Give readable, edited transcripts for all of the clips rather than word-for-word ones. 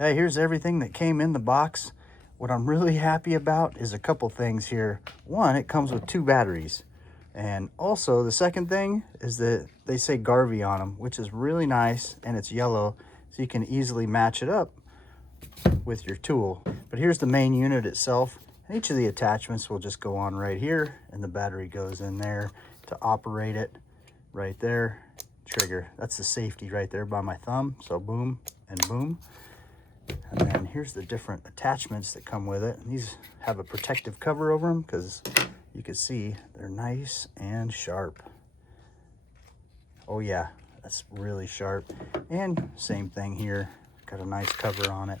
Hey, here's everything that came in the box. What I'm really happy about is a couple things here. One, it comes with 2 batteries. And also the second thing is that they say Garvey on them, which is really nice, and it's yellow, so you can easily match it up with your tool. But here's the main unit itself. And each of the attachments will just go on right here, and the battery goes in there to operate it right there. Trigger, that's the safety right there by my thumb. So boom and boom. And then here's the different attachments that come with it. And these have a protective cover over them because you can see they're nice and sharp. Oh yeah, that's really sharp. And same thing here, got a nice cover on it.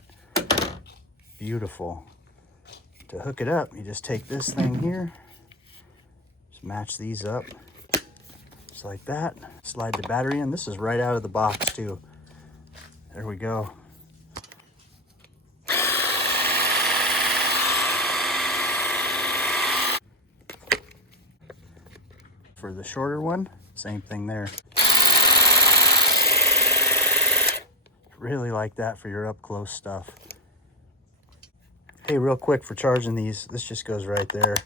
Beautiful. To hook it up, you just take this thing here, just match these up just like that. Slide the battery in. This is right out of the box too. There we go. For the shorter one, same thing there. Really like that for your up close stuff. Hey, real quick for charging these, this just goes right there.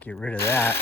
Get rid of that.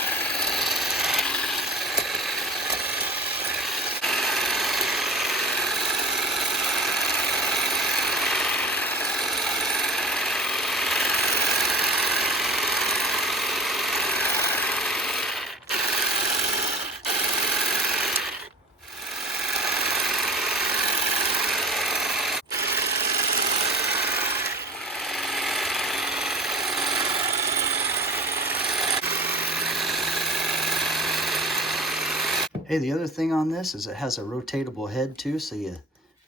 Hey, the other thing on this is it has a rotatable head too, so you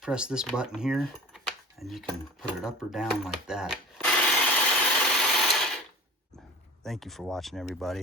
press this button here and you can put it up or down like that. Thank you for watching, everybody.